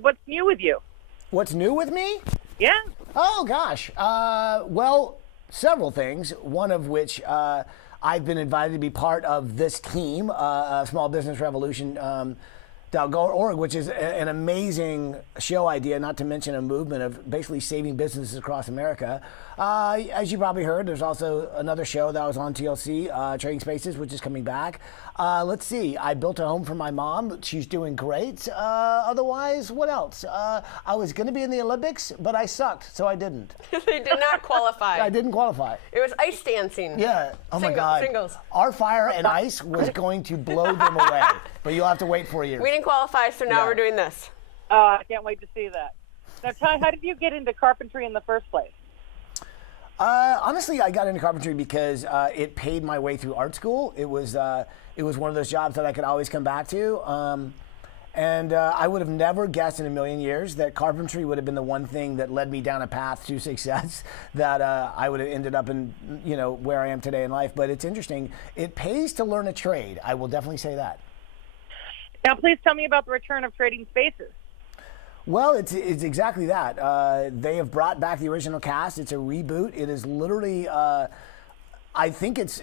What's new with you? What's new with me? Yeah. Oh, gosh. Well, several things, one of which I've been invited to be part of this team, Small Business Revolution. .org, which is an amazing show idea, not to mention a movement of basically saving businesses across America. As you probably heard, there's also another show that was on TLC, Trading Spaces, which is coming back. Let's see, I built a home for my mom. She's doing great. Otherwise, what else? I was going to be in the Olympics, but I sucked, so I didn't. They did not qualify. I didn't qualify. It was ice dancing. Yeah. Oh my God. Singles. Our fire and ice was going to blow them away, but you'll have to wait 4 years. We didn't qualify, so now we're doing this. I can't wait to see that. Now, Ty, how did you get into carpentry in the first place? Honestly, I got into carpentry because it paid my way through art school. It was one of those jobs that I could always come back to. And I would have never guessed in a million years that carpentry would have been the one thing that led me down a path to success that I would have ended up in, where I am today in life. But it's interesting. It pays to learn a trade. I will definitely say that. Now, please tell me about the return of Trading Spaces. Well, it's exactly that. They have brought back the original cast. It's a reboot. It is literally, I think it's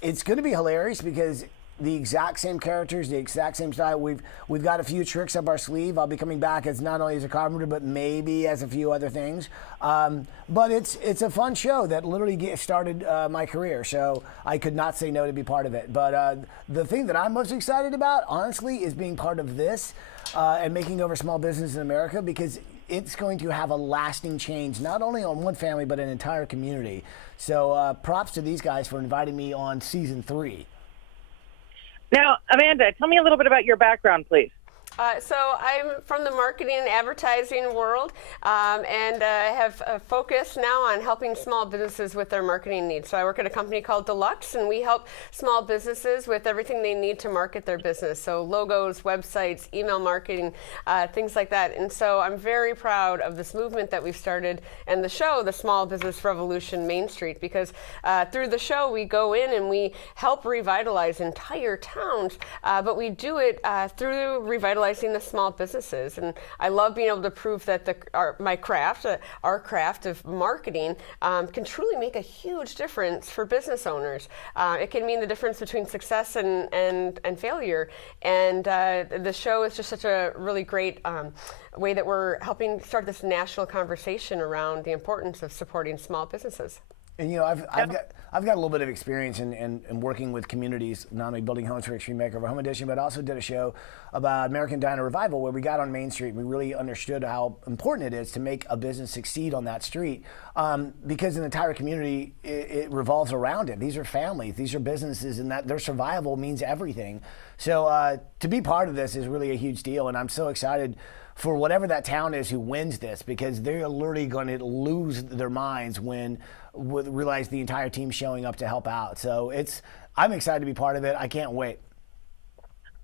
going to be hilarious because the exact same characters, the exact same style. We've got a few tricks up our sleeve. I'll be coming back as not only as a carpenter, but maybe as a few other things. But it's a fun show that literally started my career. So I could not say no to be part of it. But the thing that I'm most excited about, honestly, is being part of this and making over small business in America, because it's going to have a lasting change, not only on one family, but an entire community. So props to these guys for inviting me on season 3. Now, Amanda, tell me a little bit about your background, please. So I'm from the marketing and advertising world, and have a focus now on helping small businesses with their marketing needs. So I work at a company called Deluxe, and we help small businesses with everything they need to market their business. So logos, websites, email marketing, things like that. And so I'm very proud of this movement that we've started and the show, the Small Business Revolution Main Street, because through the show we go in and we help revitalize entire towns, but we do it through revitalizing the small businesses. And I love being able to prove that our craft of marketing can truly make a huge difference for business owners. It can mean the difference between success and failure. And the show is just such a really great way that we're helping start this national conversation around the importance of supporting small businesses. And I've got a little bit of experience in working with communities, not only building homes for Extreme Makeover Home Edition, but also did a show about American Diner Revival where we got on Main Street. We really understood how important it is to make a business succeed on that street, because an entire community it revolves around it. These are families, these are businesses, and that their survival means everything. So to be part of this is really a huge deal, and I'm so excited for whatever that town is who wins this, because they're literally going to lose their minds when realize the entire team showing up to help out. So I'm excited to be part of it. I can't wait.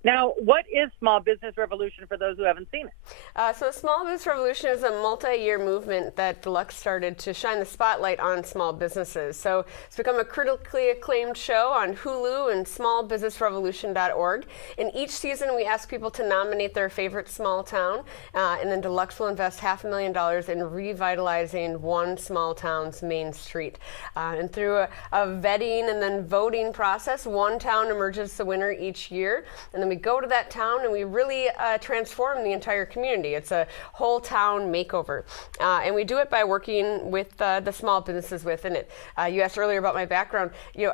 Now, what is Small Business Revolution for those who haven't seen it? So Small Business Revolution is a multi-year movement that Deluxe started to shine the spotlight on small businesses. So it's become a critically acclaimed show on Hulu and smallbusinessrevolution.org. In each season, we ask people to nominate their favorite small town, and then Deluxe will invest $500,000 in revitalizing one small town's main street. And through a vetting and then voting process, one town emerges the winner each year. And then we go to that town and we really transform the entire community. It's a whole town makeover. And we do it by working with the small businesses within it. You asked earlier about my background.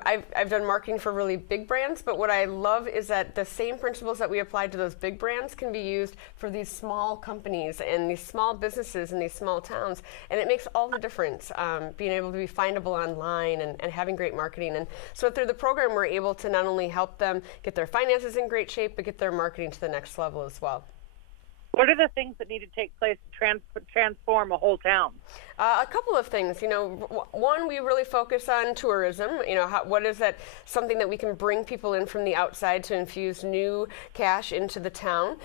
I've done marketing for really big brands, but what I love is that the same principles that we applied to those big brands can be used for these small companies and these small businesses in these small towns. And it makes all the difference, being able to be findable online and having great marketing. And so through the program, we're able to not only help them get their finances in great shape, but get their marketing to the next level as well. What are the things that need to take place to transform a whole town? A couple of things. One, we really focus on tourism. What is that something that we can bring people in from the outside to infuse new cash into the town?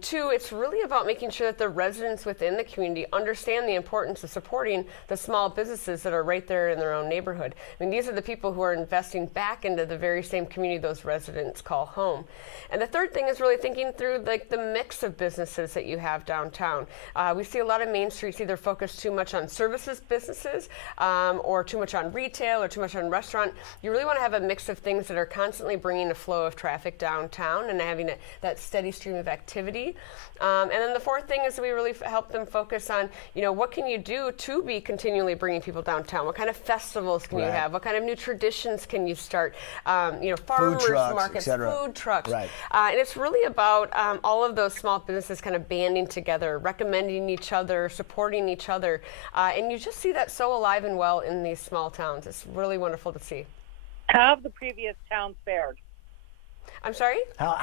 Two, it's really about making sure that the residents within the community understand the importance of supporting the small businesses that are right there in their own neighborhood. I mean, these are the people who are investing back into the very same community those residents call home. And the third thing is really thinking through the mix of businesses that you have downtown. We see a lot of main streets either focus too much on services businesses or too much on retail or too much on restaurant. You really want to have a mix of things that are constantly bringing a flow of traffic downtown and having that steady stream of activity. And then the fourth thing is we really help them focus on, what can you do to be continually bringing people downtown? What kind of festivals can you have? What kind of new traditions can you start? Farmers markets, food trucks. Right. And it's really about all of those small businesses kind of banding together, recommending each other, supporting each other. And you just see that so alive and well in these small towns. It's really wonderful to see. How have the previous towns fared? I'm sorry? How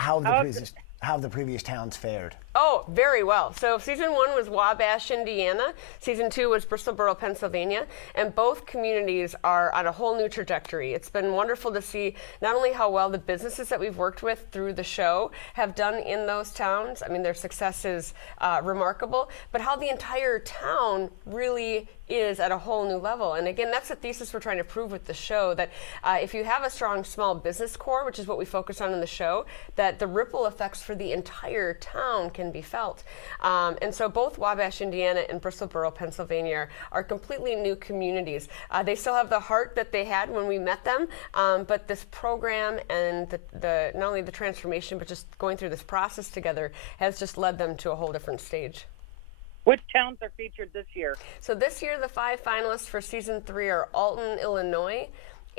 have the previous towns fared? Oh, very well. So season 1 was Wabash, Indiana. Season 2 was Bristolboro, Pennsylvania. And both communities are on a whole new trajectory. It's been wonderful to see not only how well the businesses that we've worked with through the show have done in those towns. I mean, their success is remarkable, but how the entire town really is at a whole new level. And again, that's the thesis we're trying to prove with the show, that if you have a strong small business core, which is what we focus on in the show, that the ripple effects for the entire town can be felt. And so both Wabash, Indiana and Bristolboro, Pennsylvania are completely new communities. They still have the heart that they had when we met them, but this program and the not only the transformation, but just going through this process together has just led them to a whole different stage. Which towns are featured this year? So this year, the 5 finalists for season 3 are Alton, Illinois,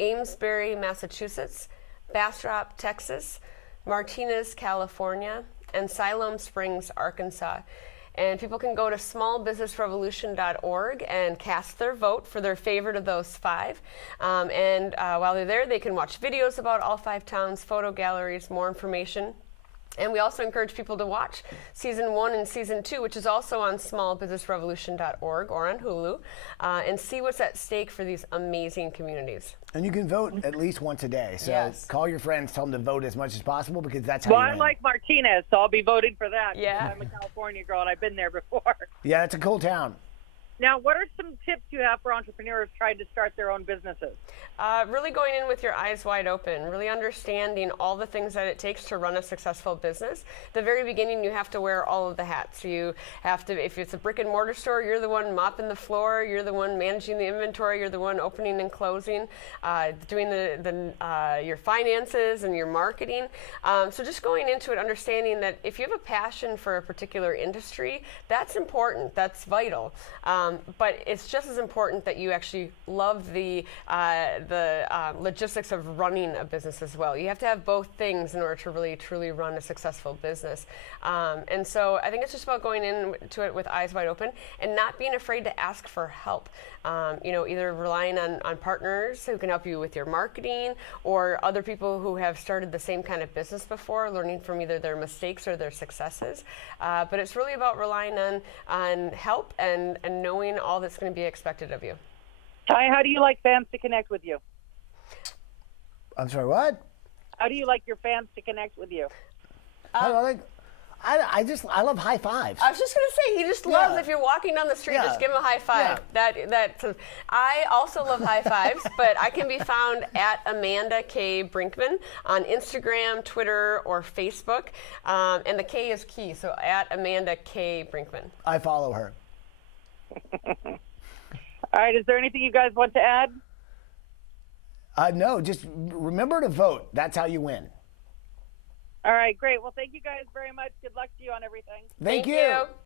Amesbury, Massachusetts, Bastrop, Texas, Martinez, California, and Siloam Springs, Arkansas. And people can go to smallbusinessrevolution.org and cast their vote for their favorite of those 5. And while they're there, they can watch videos about all 5 towns, photo galleries, more information. And we also encourage people to watch season 1 and season 2, which is also on smallbusinessrevolution.org or on Hulu, and see what's at stake for these amazing communities. And you can vote at least once a day. So Yes. call your friends, tell them to vote as much as possible, because that's how Well, you I win. like Martinez, so I'll be voting for that. Yeah. I'm a California girl, and I've been there before. Yeah, it's a cool town. Now, what are some tips you have for entrepreneurs trying to start their own businesses? Really going in with your eyes wide open, really understanding all the things that it takes to run a successful business. At the very beginning, you have to wear all of the hats. You have to, if it's a brick and mortar store, you're the one mopping the floor, you're the one managing the inventory, you're the one opening and closing, doing your finances and your marketing. So just going into it, understanding that if you have a passion for a particular industry, that's important, that's vital. But it's just as important that you actually love the logistics of running a business as well. You have to have both things in order to really truly run a successful business. And so I think it's just about going into it with eyes wide open and not being afraid to ask for help. Either relying on partners who can help you with your marketing, or other people who have started the same kind of business before, learning from either their mistakes or their successes. But it's really about relying on help and knowing all that's going to be expected of you. Ty, how do you like fans to connect with you? I'm sorry, what? How do you like your fans to connect with you? I love high fives. I was just going to say, he just loves, Yeah. if you're walking down the street, Yeah. just give him a high five. I also love high fives, but I can be found at Amanda K. Brinkman on Instagram, Twitter, or Facebook. And the K is key, so at Amanda K. Brinkman. I follow her. All right, is there anything you guys want to add? No, just remember to vote. That's how you win. All right, great. Well, thank you guys very much. Good luck to you on everything. Thank you.